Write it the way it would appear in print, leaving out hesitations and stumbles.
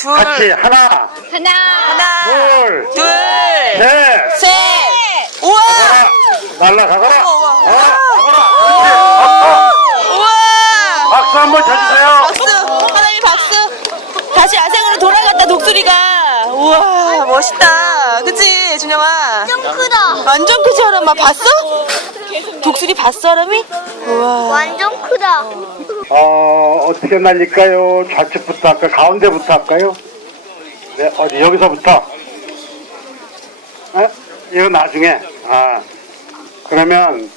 둘, 같이 하나, 하나, 둘, 둘, 셋. 셋. 우와! 날라가거라. 우와! 박수 한번 쳐주세요. 박수! 하나님 박수! 다시 야생으로 돌아갔다, 독수리가. 우와, 멋있다. 그치, 준영아? 좀 크다. 완전 크지, 하람아? 봤어? 독수리 봤어, 하람이? 우와. 완전 크다. 어떻게 날릴까요? 좌측부터 할까요? 가운데부터 할까요? 네, 어디, 여기서부터? 이거 나중에. 그러면